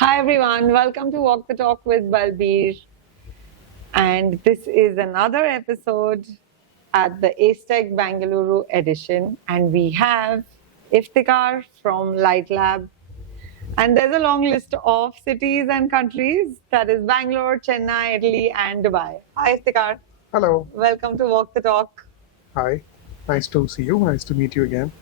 Hi everyone, welcome to Walk the Talk with Bulbeer. And this is another episode at the Tech Bangalore edition. And we have Iftikhar from Light Lab. And there's a long list of cities and countries, that is Bangalore, Chennai, Italy, and Dubai. Hi Iftikhar. Hello. Welcome to Walk the Talk. Hi. Nice to see you. Nice to meet you again.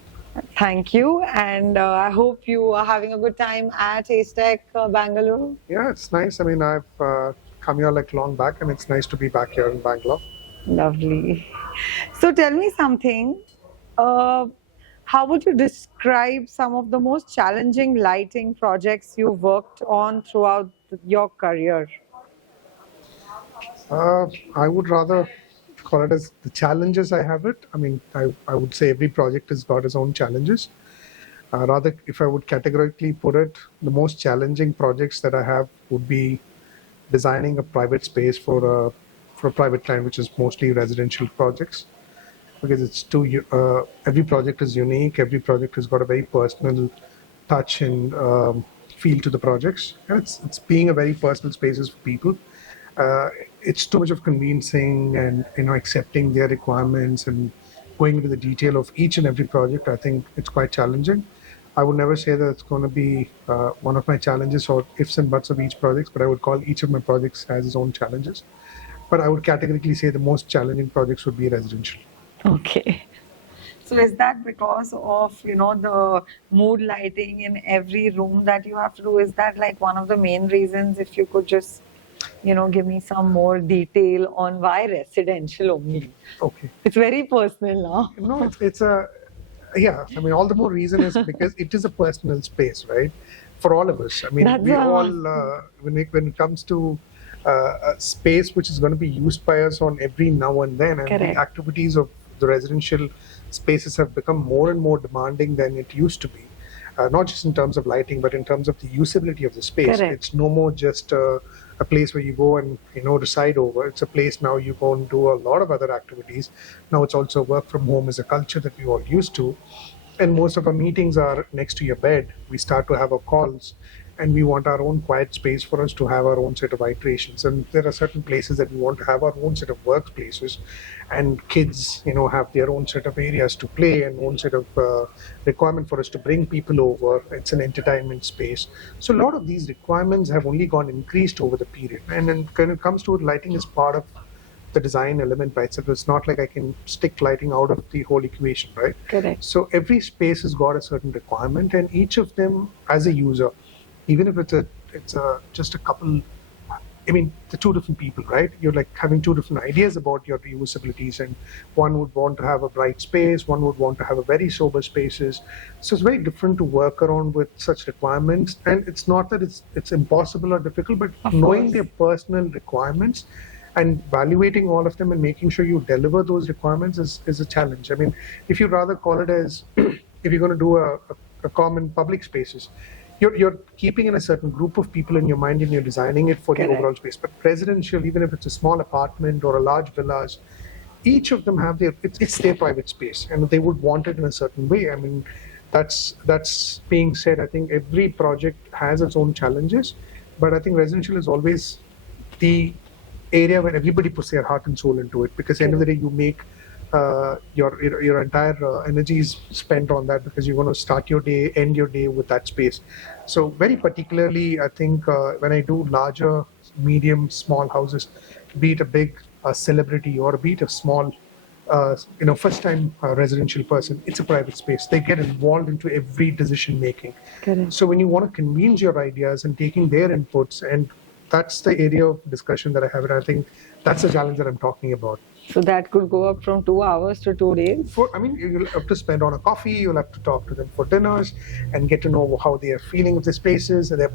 Thank you. And I hope you are having a good time at Tech Bangalore. Yeah, it's nice. I mean, I've come here like long back, and it's nice to be back here in Bangalore. Lovely. So tell me something. How would you describe some of the most challenging lighting projects you worked on throughout your career? I would rather call it as the challenges I have it. I mean, I would say every project has got its own challenges. Rather, if I would categorically put it, the most challenging projects that I have would be designing a private space for a private client, which is mostly residential projects, because it's every project is unique. Every project has got a very personal touch and feel to the projects, and it's being a very personal spaces for people. It's too much of convincing and accepting their requirements and going into the detail of each and every project. I think it's quite challenging. I would never say that it's going to be one of my challenges or ifs and buts of each project, but I would call each of my projects has its own challenges. But I would categorically say the most challenging projects would be residential. Okay. So is that because of, the mood lighting in every room that you have to do? Is that like one of the main reasons? If you could just, give me some more detail on why residential only. Okay. It's very personal now. No, it's a, yeah. I mean, all the more reason is because it is a personal space, right? For all of us. I mean, That's we all, when it comes to a space which is going to be used by us on every now and then, and Correct. the activities of the residential spaces have become more and more demanding than it used to be. Not just in terms of lighting, but in terms of the usability of the space. Correct. It's no more just a place where you go and reside over. It's a place now you go and do a lot of other activities. Now it's also work from home as a culture that we all used to, and most of our meetings are next to your bed. We start to have our calls, and we want our own quiet space for us to have our own set of iterations. And there are certain places that we want to have our own set of workplaces, and kids, have their own set of areas to play and own set of requirement for us to bring people over. It's an entertainment space. So a lot of these requirements have only gone increased over the period. And then when it comes to it, lighting is part of the design element by itself. It's not like I can stick lighting out of the whole equation, right? Correct. So every space has got a certain requirement, and each of them, as a user, even if it's just a couple. I mean, the two different people, right? You're like having two different ideas about your reusabilities, and one would want to have a bright space, one would want to have a very sober spaces. So it's very different to work around with such requirements. And it's not that it's impossible or difficult, but Of knowing course. their personal requirements and evaluating all of them and making sure you deliver those requirements is a challenge. I mean, if you rather call it as if you're going to do a common public spaces, you're keeping in a certain group of people in your mind and you're designing it for the Correct. overall space. But residential, even if it's a small apartment or a large villas, each of them have it's their private space, and they would want it in a certain way. I mean, that's being said. I think every project has its own challenges, but I think residential is always the area where everybody puts their heart and soul into it, because at the end of the day you make your entire energy is spent on that, because you're going to start your day, end your day with that space. So very particularly, I think when I do larger, medium, small houses, be it a big celebrity or be it a small first time residential person, it's a private space. They get involved into every decision making. Correct. So when you want to convince your ideas and taking their inputs, and that's the area of discussion that I have, and I think that's the challenge that I'm talking about. So that could go up from 2 hours to 2 days. You'll have to spend on a coffee. You'll have to talk to them for dinners and get to know how they are feeling of the spaces. And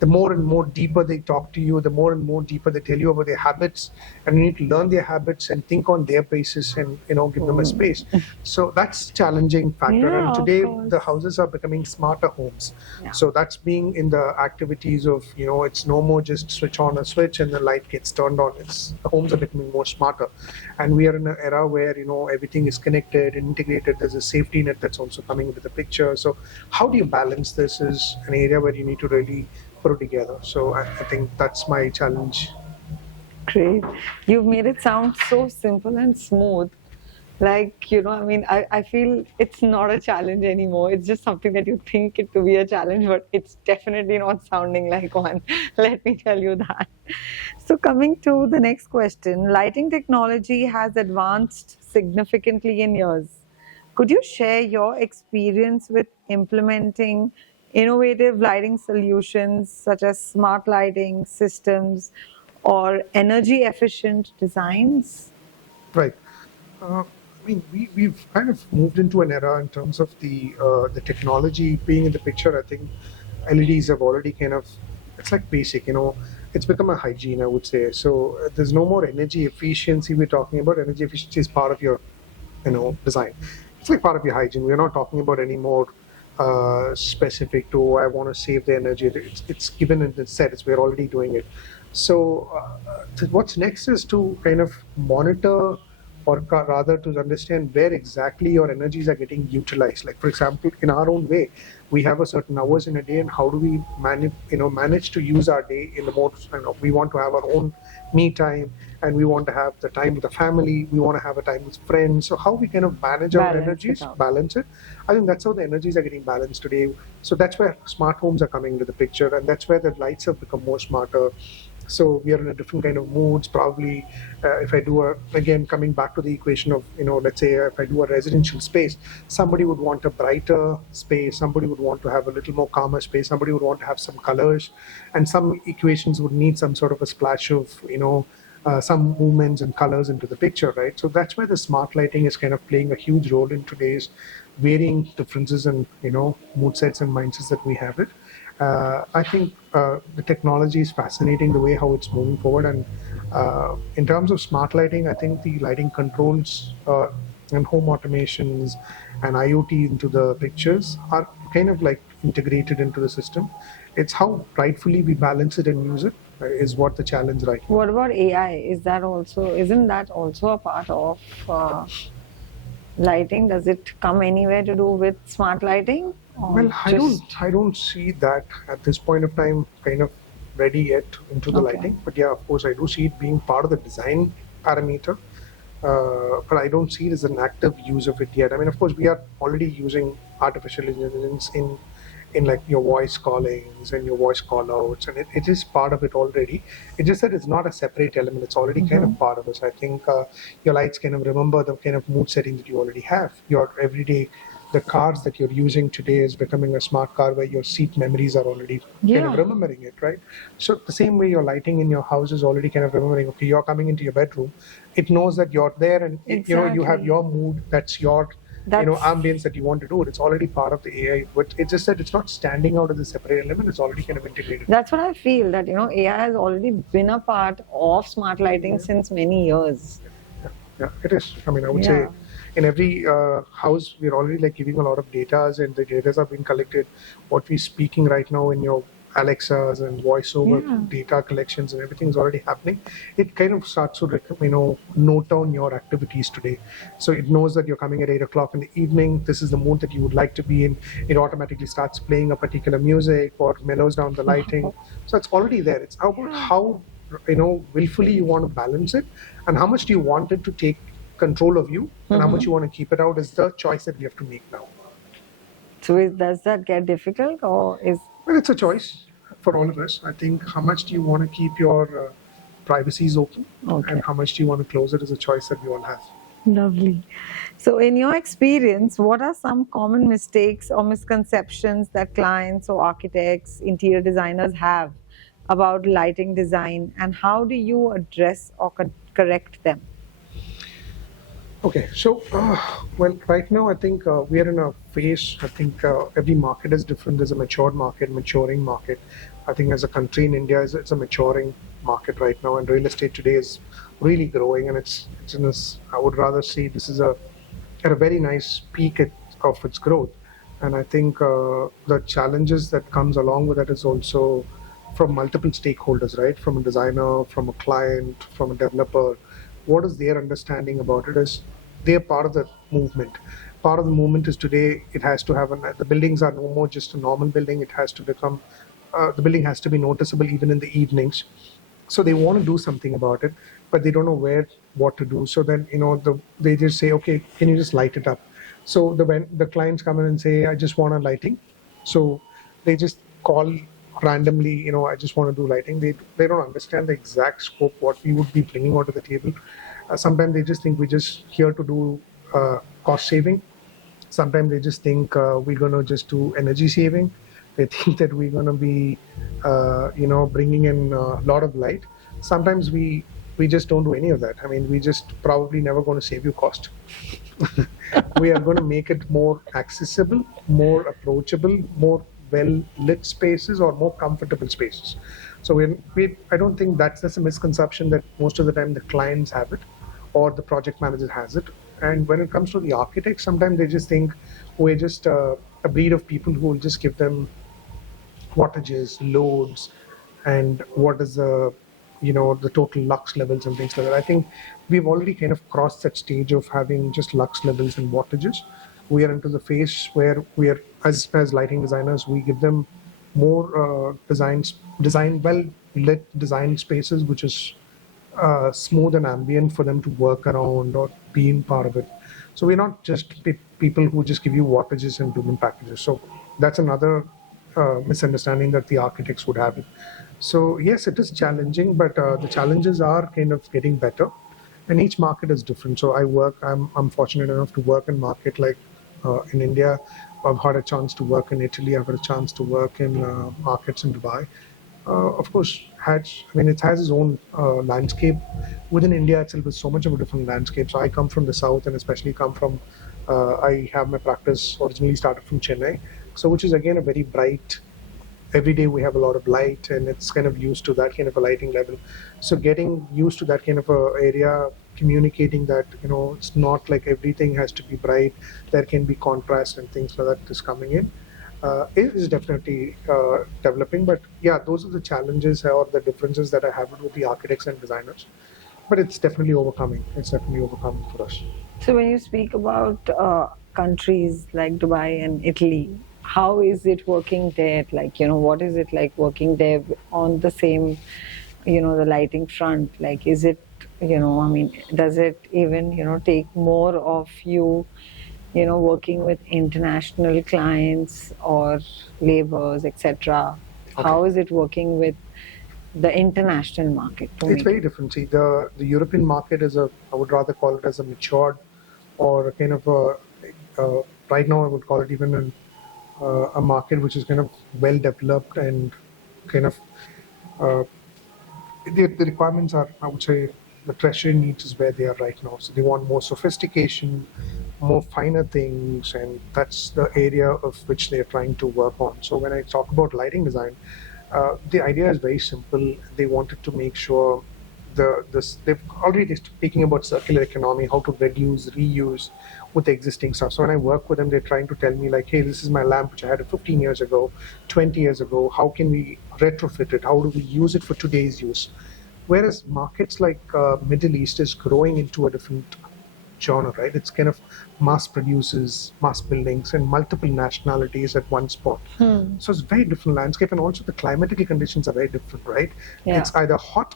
the more and more deeper they talk to you, the more and more deeper they tell you about their habits, and you need to learn their habits and think on their basis and give them a space. So that's challenging factor. Yeah, And today of course. the houses are becoming smarter homes. Yeah. So that's being in the activities of it's no more just switch on a switch and the light gets turned on. The homes are becoming more smarter. And we are in an era where everything is connected and integrated. There's a safety net that's also coming into the picture. So how do you balance this is an area where you need to really put it together. So I think that's my challenge. Great. You've made it sound so simple and smooth. Like, I mean, I feel it's not a challenge anymore. It's just something that you think it to be a challenge, but it's definitely not sounding like one. Let me tell you that. So, coming to the next question, lighting technology has advanced significantly in years. Could you share your experience with implementing innovative lighting solutions such as smart lighting systems or energy efficient designs? Right. I mean, we've kind of moved into an era in terms of the technology being in the picture. I think LEDs have already kind of, it's like basic, it's become a hygiene, I would say. So there's no more energy efficiency we're talking about. Energy efficiency is part of your, design. It's like part of your hygiene. We're not talking about any more specific to, I want to save the energy. It's given and it's said. We're already doing it. So what's next is to kind of monitor, or rather to understand where exactly your energies are getting utilized. Like for example, in our own way, we have a certain hours in a day, and how do we manage to use our day in the most, we want to have our own me time, and we want to have the time with the family, we want to have a time with friends. So how we kind of manage our Balance it energies, out. balance it. I think that's how the energies are getting balanced today. So that's where smart homes are coming into the picture, and that's where the lights have become more smarter. So we are in a different kind of moods. Probably, if I do again coming back to the equation of, let's say if I do a residential space, somebody would want a brighter space, somebody would want to have a little more calmer space, somebody would want to have some colors, and some equations would need some sort of a splash of, some movements and colors into the picture, right? So that's where the smart lighting is kind of playing a huge role in today's varying differences and, mood sets and mindsets that we have it. I think the technology is fascinating, the way how it's moving forward. And in terms of smart lighting, I think the lighting controls and home automations and IoT into the pictures are kind of like integrated into the system. It's how rightfully we balance it and use it is what the challenge right now. What about AI? Isn't that also a part of lighting? Does it come anywhere to do with smart lighting? Or Well, just I don't see that at this point of time kind of ready yet into the okay. lighting. But yeah, of course, I do see it being part of the design parameter. But I don't see it as an active use of it yet. I mean, of course, we are already using artificial intelligence in like your voice callings and your voice call outs, and it is part of it already. It's just that it's not a separate element. It's already kind Mhm. of part of it. So I think your lights kind of remember the kind of mood setting that you already have. Your everyday, the cars that you're using today is becoming a smart car where your seat memories are already kind of Yeah, remembering it, right? So the same way your lighting in your house is already kind of remembering, okay, you're coming into your bedroom. It knows that you're there, and you have exactly. your mood. That's your That's ambience that you want to do it. It's already part of the AI, but it's just that it's not standing out as a separate element. It's already kind of integrated. that's what I feel, that AI has already been a part of smart lighting Yeah, since many years. yeah, yeah. It is. I mean, I would say Yeah. in every house we're already like giving a lot of data, and the data are being collected. What we're speaking right now in your Alexas and voiceover Yeah. data collections and everything is already happening. It kind of starts to note down your activities today. So it knows that you're coming at 8 o'clock in the evening. This is the mood that you would like to be in. It automatically starts playing a particular music or mellows down the lighting. So it's already there. It's about Yeah. how willfully you want to balance it, and how much do you want it to take control of you, and how much Mhm. you want to keep it out is the choice that we have to make now. So does that get difficult, or is Well, it's a choice for all of us. I think how much do you want to keep your privacies open, and okay? how much do you want to close it is a choice that we all have. Lovely. So, in your experience, what are some common mistakes or misconceptions that clients or architects, interior designers have about lighting design, and how do you address or correct them? Okay, so well, right now I think we are in a phase. I think every market is different. There's a matured market, maturing market. I think as a country in India, it's a maturing market right now, and real estate today is really growing, and it's in this. I would rather see this is a at a very nice peak of its growth, and I think the challenges that comes along with that is also from multiple stakeholders, right? From a designer, from a client, from a developer. What is their understanding about it is they're part of the movement. Part of the movement is today it has to have the buildings are no more just a normal building. It has to become the building has to be noticeable even in the evenings. So they want to do something about it, but they don't know what to do. So then, they just say, okay, can you just light it up? So when the clients come in and say, I just want a lighting, so they just call randomly, I just want to do lighting. They don't understand the exact scope what we would be bringing onto the table. Sometimes they just think we're just here to do cost saving. Sometimes they just think we're going to just do energy saving. They think that we're going to be, bringing in a lot of light. Sometimes we just don't do any of that. I mean, we just probably never going to save you cost. We are going to make it more accessible, more approachable, more well lit spaces or more comfortable spaces. So I don't think that's a misconception that most of the time the clients have it or the project manager has it. And when it comes to the architects, sometimes they just think we're just a breed of people who will just give them wattages, loads, and what is the total lux levels and things like that. I think we've already kind of crossed that stage of having just lux levels and wattages. We are into the phase where we are, as lighting designers, we give them more design well lit design spaces, which is smooth and ambient for them to work around or be in part of it. So we're not just people who just give you wattages and do them packages. So that's another misunderstanding that the architects would have. So yes, it is challenging, but the challenges are kind of getting better, and each market is different. So I'm fortunate enough to work in market like in India. I've had a chance to work in Italy. I've had a chance to work in markets in Dubai. Of course, it has its own landscape. Within India itself is so much of a different landscape. So I come from the south, and especially come from, I have my practice originally started from Chennai. So which is again a very bright, every day we have a lot of light, and it's kind of used to that kind of a lighting level. So getting used to that kind of a area, communicating that, it's not like everything has to be bright. There can be contrast and things like that is coming in. It is definitely developing, but yeah, those are the challenges or the differences that I have with the architects and designers. But it's definitely overcoming. It's definitely overcoming for us. So when you speak about countries like Dubai and Italy, how is it working there? Like, what is it like working there on the same, the lighting front? Like, is it, does it even, take more of you, working with international clients or labors, etc.? Okay. How is it working with the international market? It's very different. See, the European market I would rather call it as a matured or a kind of right now I would call it even a market which is kind of well developed and kind of the requirements are, I would say, the treasury needs is where they are right now. So they want more sophistication, more finer things, and that's the area of which they're trying to work on. So when I talk about lighting design, the idea is very simple. They wanted to make sure they've already speaking about circular economy, how to reduce, reuse with the existing stuff. So when I work with them, they're trying to tell me like, hey, this is my lamp which I had 15 years ago, 20 years ago. How can we retrofit it? How do we use it for today's use? Whereas markets like Middle East is growing into a different genre, right? It's kind of mass produces, mass buildings, and multiple nationalities at one spot. So it's very different landscape, and also the climatic conditions are very different, right? Yeah. It's either hot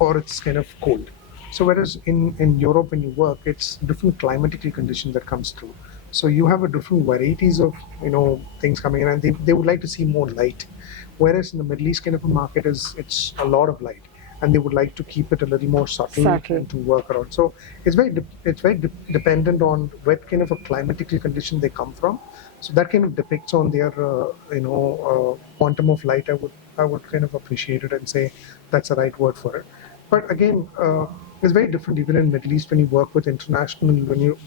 or it's kind of cold. So whereas in Europe when you work, it's different climatic condition that comes through. So you have a different varieties of things coming in, and they would like to see more light. Whereas in the Middle East kind of a market it's a lot of light, and they would like to keep it a little more subtle and to work around. So it's very dependent on what kind of a climatic condition they come from. So that kind of depicts on their quantum of light. I would kind of appreciate it and say that's the right word for it. But again, it's very different even in Middle East when you work with international. When you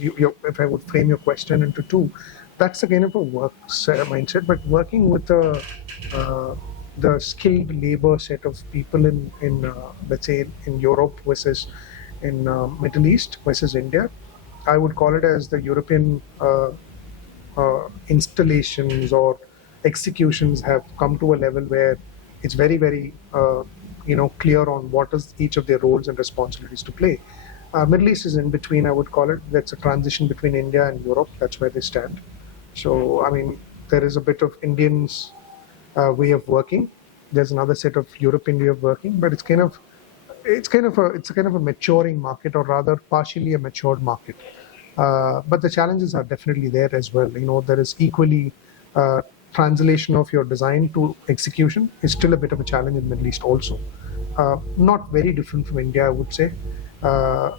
if I would frame your question into two, that's a kind of a work mindset. But working with the skilled labor set of people in let's say in Europe versus in Middle East versus India, I would call it as the European installations or executions have come to a level where it's very, very clear on what is each of their roles and responsibilities to play. Middle East is in between, I would call it. That's a transition between India and Europe. That's where they stand. So, I mean, there is a bit of Indians way of working. There's another set of European way of working, but it's kind of a maturing market, or rather partially a matured market. But the challenges are definitely there as well. There is equally translation of your design to execution is still a bit of a challenge in the Middle East also. Not very different from India, I would say, uh,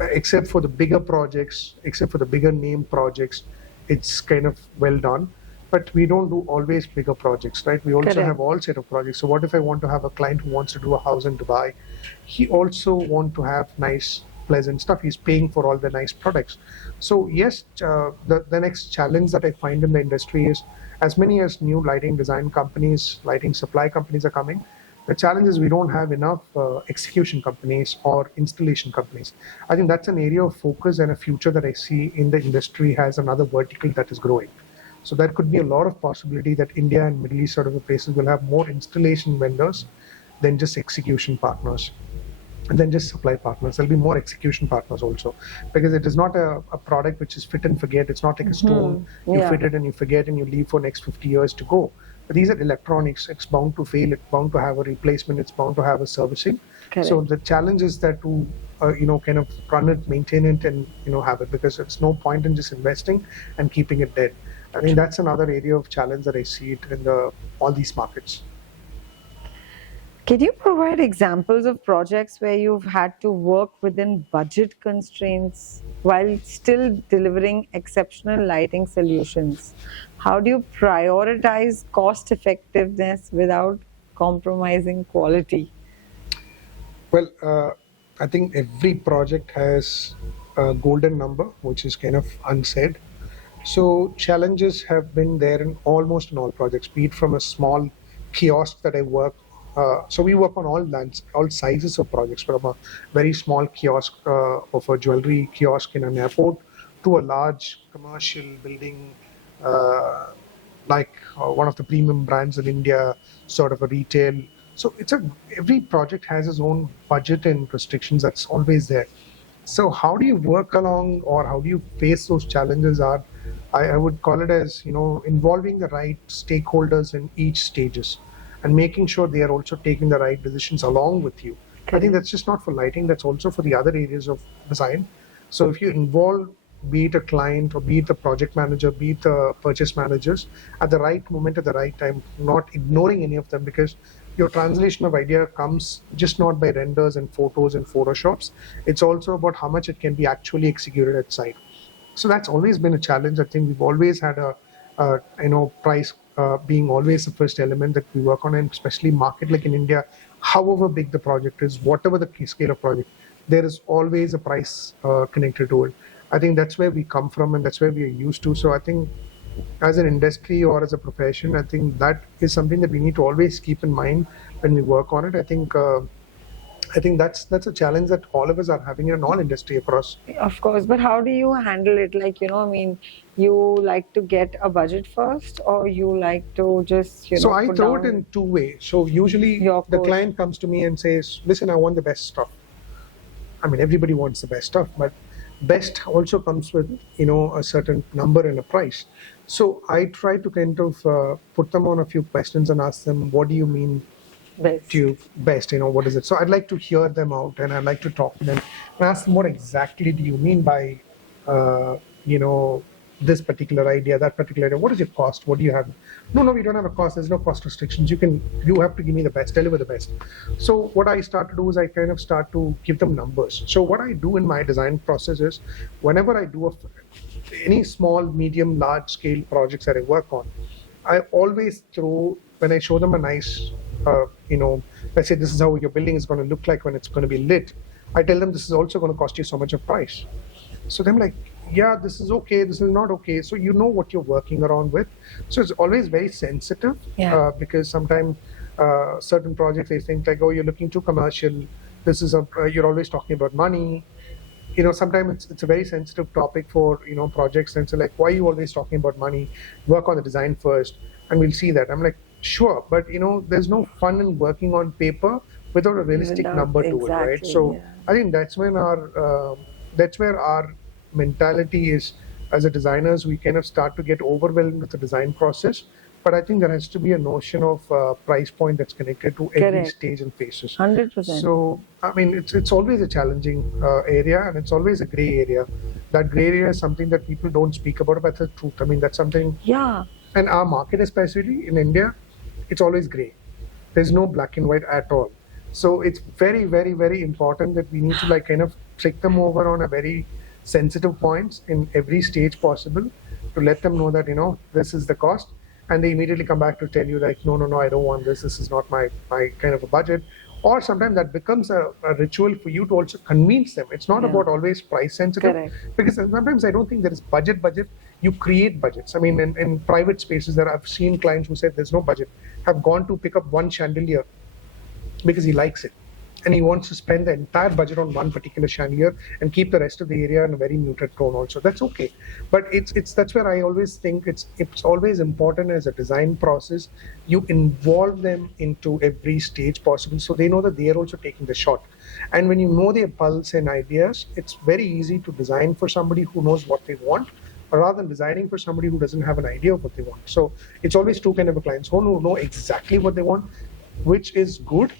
except for the bigger projects, except for the bigger name projects, it's kind of well done. But we don't do always bigger projects, right? We also Correct. have all set of projects. So what if I want to have a client who wants to do a house in Dubai? He also want to have nice, pleasant stuff. He's paying for all the nice products. So yes, the next challenge that I find in the industry is, as many as new lighting design companies, lighting supply companies are coming, the challenge is we don't have enough execution companies or installation companies. I think that's an area of focus and a future that I see in the industry has another vertical that is growing. So there could be a lot of possibility that India and Middle East sort of places will have more installation vendors than just execution partners, and then just supply partners. There'll be more execution partners also, because it is not a product which is fit and forget. It's not like a stone. You Yeah. fit it and you forget and you leave for next 50 years to go. But these are electronics. It's bound to fail. It's bound to have a replacement. It's bound to have a servicing. So Correct. the challenge is that to kind of run it, maintain it, and have it, because it's no point in just investing and keeping it dead. I think that's another area of challenge that I see it in all these markets. Can you provide examples of projects where you've had to work within budget constraints while still delivering exceptional lighting solutions? How do you prioritize cost effectiveness without compromising quality? Well, I think every project has a golden number, which is kind of unsaid. So challenges have been there in almost in all projects, be it from a small kiosk that I work. So we work on all sizes of projects, from a very small kiosk of a jewelry kiosk in an airport to a large commercial building, uh, like one of the premium brands in India, sort of a retail. So every project has its own budget and restrictions. That's always there. So how do you work along, or how do you face those challenges? I would call it as involving the right stakeholders in each stages, and making sure they are also taking the right decisions along with you. I think that's just not for lighting. That's also for the other areas of design. So if you involve, be it a client or be it the project manager, be it the purchase managers, at the right moment, at the right time, not ignoring any of them, because your translation of idea comes just not by renders and photos and photoshops. It's also about how much it can be actually executed at site. So that's always been a challenge. I think we've always had price being always the first element that we work on, and especially market like in India, however big the project is, whatever the scale of project, there is always a price connected to it. I think that's where we come from, and that's where we are used to. So I think as an industry or as a profession, I think that is something that we need to always keep in mind when we work on it. I think that's a challenge that all of us are having in all industry across. Of course, but how do you handle it? Like, I mean, you like to get a budget first, or you like to just, So I put throw it down in two ways. So usually your the code? client comes to me and says, "Listen, I want the best stuff." I mean, everybody wants the best stuff, but best also comes with a certain number and a price. So I try to kind of put them on a few questions and ask them, "What do you mean to Best. you best? What is it?" So I'd like to hear them out, and I'd like to talk to them and ask them, what exactly do you mean by uh, you know this particular idea, that particular idea? What is your cost? What do you have? No, we don't have a cost. There's no cost restrictions. You have to give me the best, deliver the best. So what I start to do is I kind of start to give them numbers. So what I do in my design process is, whenever I do any small, medium, large scale projects that I work on, I always throw, when I show them a nice, let's say this is how your building is going to look like when it's going to be lit. I tell them this is also going to cost you so much of price. So they're like, yeah, this is okay, this is not okay. So you know what you're working around with. So it's always very sensitive, Yeah. because sometimes certain projects they think like, oh, you're looking too commercial. You're always talking about money. Sometimes it's a very sensitive topic for projects, and so like, why are you always talking about money? Work on the design first, and we'll see that. I'm like, sure, but there's no fun in working on paper without a realistic Without, number to it, right? exactly. So Yeah. I think that's where our mentality is. As a designers, we kind of start to get overwhelmed with the design process, but I think there has to be a notion of price point that's connected to every Correct. stage and phases. 100%. So, I mean, it's always a challenging area, and it's always a gray area. That gray area is something that people don't speak about, but that's the truth. I mean, that's something. Yeah. And our market, especially in India, it's always gray. There's no black and white at all. So it's very, very, very important that we need to like kind of trick them over on a very sensitive points in every stage possible to let them know that, you know, this is the cost. And they immediately come back to tell you like, no, no, no, I don't want this. This is not my kind of a budget. Or sometimes that becomes a ritual for you to also convince them. It's not Yeah. about always price sensitive. Correct. Because sometimes I don't think there is budget. You create budgets. I mean, in private spaces there, I've seen clients who said there's no budget, have gone to pick up one chandelier because he likes it. And he wants to spend the entire budget on one particular chandelier and keep the rest of the area in a very muted tone also. That's okay. But it's that's where I always think it's always important as a design process, you involve them into every stage possible so they know that they are also taking the shot. And when you know their pulse and ideas, it's very easy to design for somebody who knows what they want rather than designing for somebody who doesn't have an idea of what they want. So it's always two kind of clients, one who know exactly what they want, which is good.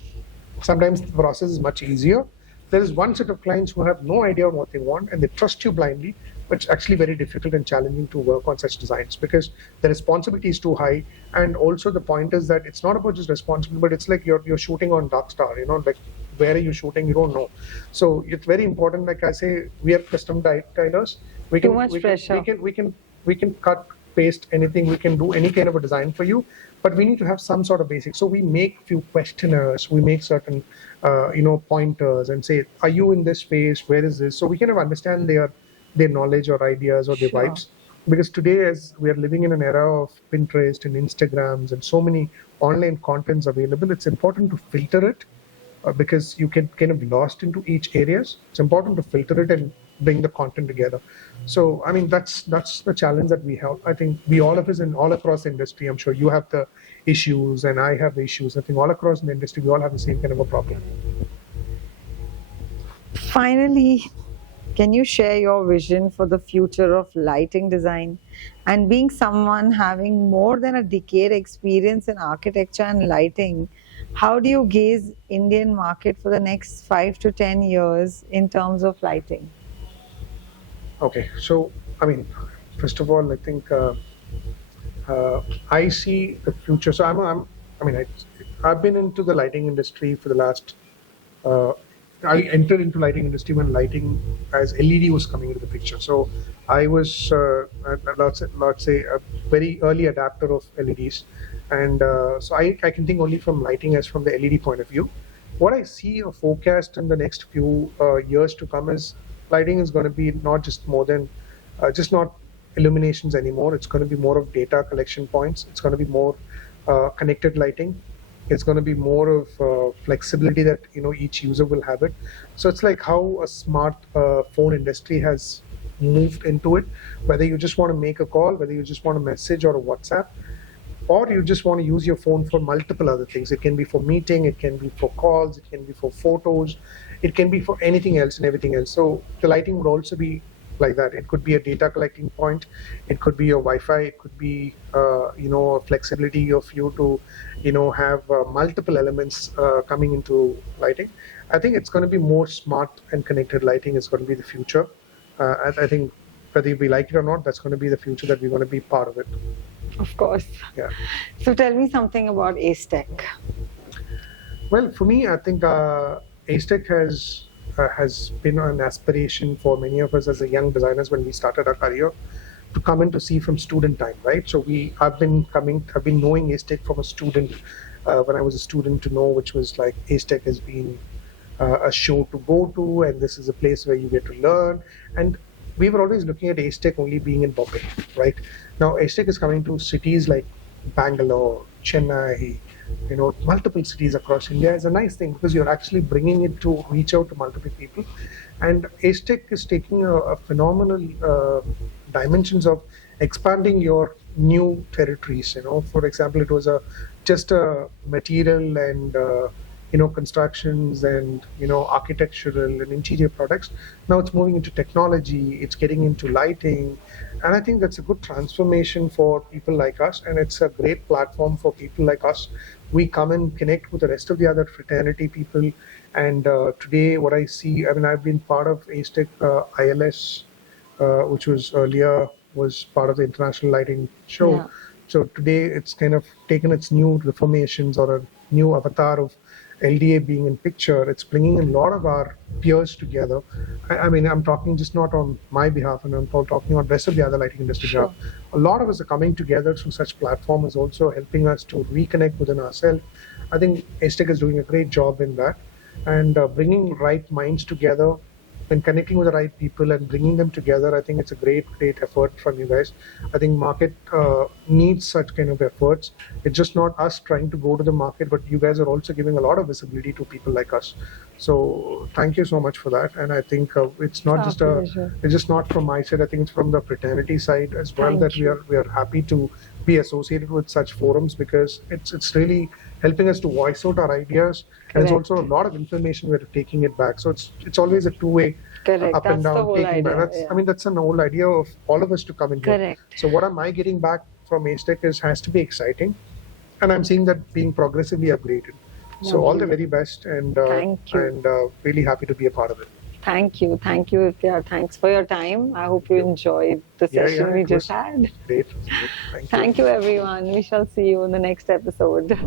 Sometimes the process is much easier. There is one set of clients who have no idea what they want and they trust you blindly, but it's actually very difficult and challenging to work on such designs because the responsibility is too high. And also the point is that it's not about just responsibility, but it's like you're shooting on dark star, you know, like where are you shooting? You don't know. So it's very important. Like I say, we are custom designers. Too much pressure. We can cut, paste anything. We can do any kind of a design for you, but we need to have some sort of basics. So we make few questionnaires. We make certain, pointers and say, are you in this space? Where is this? So we kind of understand their knowledge or ideas or their Sure. vibes. Because today, as we are living in an era of Pinterest and Instagrams and so many online contents available, it's important to filter it because you can kind of lost into each areas. It's important to filter it and bring the content together. So I mean that's the challenge that we have. I think we all of us in all across the industry. I'm sure you have the issues and I have the issues. I think all across the industry we all have the same kind of a problem. Finally, can you share your vision for the future of lighting design? And being someone having more than a decade experience in architecture and lighting, how do you gaze Indian market for the next 5 to 10 years in terms of lighting? Okay, so I mean, first of all, I think I see the future. So I've been into the lighting industry for the last. I entered into lighting industry when lighting as LED was coming into the picture. So I was let's say a very early adapter of LEDs, and so I can think only from lighting as from the LED point of view. What I see a forecast in the next few years to come is lighting is going to be not just more than just not illuminations anymore. It's going to be more of data collection points. It's going to be more connected lighting. It's going to be more of flexibility that each user will have it. So it's like how a smart phone industry has moved into it. Whether you just want to make a call, whether you just want a message or a WhatsApp, or you just want to use your phone for multiple other things. It can be for meeting, it can be for calls, it can be for photos, it can be for anything else and everything else. So the lighting would also be like that. It could be a data collecting point, it could be your Wi-Fi, it could be a flexibility of you to have multiple elements coming into lighting. I think it's going to be more smart and connected lighting is going to be the future. I think whether we like it or not, that's going to be the future that we're going to be part of it. Of course. Yeah. So tell me something about Acetech. Well, for me, I think Acetech has been an aspiration for many of us as a young designers when we started our career to come in to see from student time, right? So I've been knowing Acetech from a student when I was a student to know, which was like Acetech has been a show to go to, and this is a place where you get to learn. And we were always looking at Acetech only being in Bombay, right? Now Acetech is coming to cities like Bangalore, Chennai, multiple cities across India is a nice thing because you're actually bringing it to reach out to multiple people. And Acetech is taking a phenomenal dimensions of expanding your new territories. For example, it was just a material and constructions and architectural and interior products. Now it's moving into technology, it's getting into lighting, and I think that's a good transformation for people like us, and it's a great platform for people like us. We come and connect with the rest of the other fraternity people, and today what I see, I mean, I've been part of ASTEC ILS, which was earlier was part of the International Lighting Show. Yeah. So today it's kind of taken its new reformations or a new avatar of LDA being in picture. It's bringing a lot of our peers together. I mean, I'm talking just not on my behalf, and I'm talking on rest of the other lighting industry Sure. behalf. A lot of us are coming together through such platform is also helping us to reconnect within ourselves. I think ASTEC is doing a great job in that, and bringing right minds together and connecting with the right people and bringing them together. I think it's a great effort from you guys. I think market needs such kind of efforts. It's just not us trying to go to the market, but you guys are also giving a lot of visibility to people like us. So thank you so much for that. And I think it's not Our just pleasure. it's just not from my side. I think it's from the fraternity side as well. Thank that you. we are happy to be associated with such forums, because it's really helping us to voice out our ideas, and it's Correct. also a lot of information we're taking it back. So it's always a two-way, Correct. up and That's the down, whole taking back. idea. That's, Yeah. I mean, that's an old idea of all of us to come in here. Correct. So what am I getting back from ASTEC has to be exciting, and I'm seeing that being progressively upgraded. So all the Lovely. very best, and Thank you. really happy to be a part of it. Thank you. Thank you, Ifthikhar. Thanks for your time. I hope you enjoyed the Yeah, session yeah, we it just was had. great. It was great. Thank you. Thank you, everyone. We shall see you in the next episode.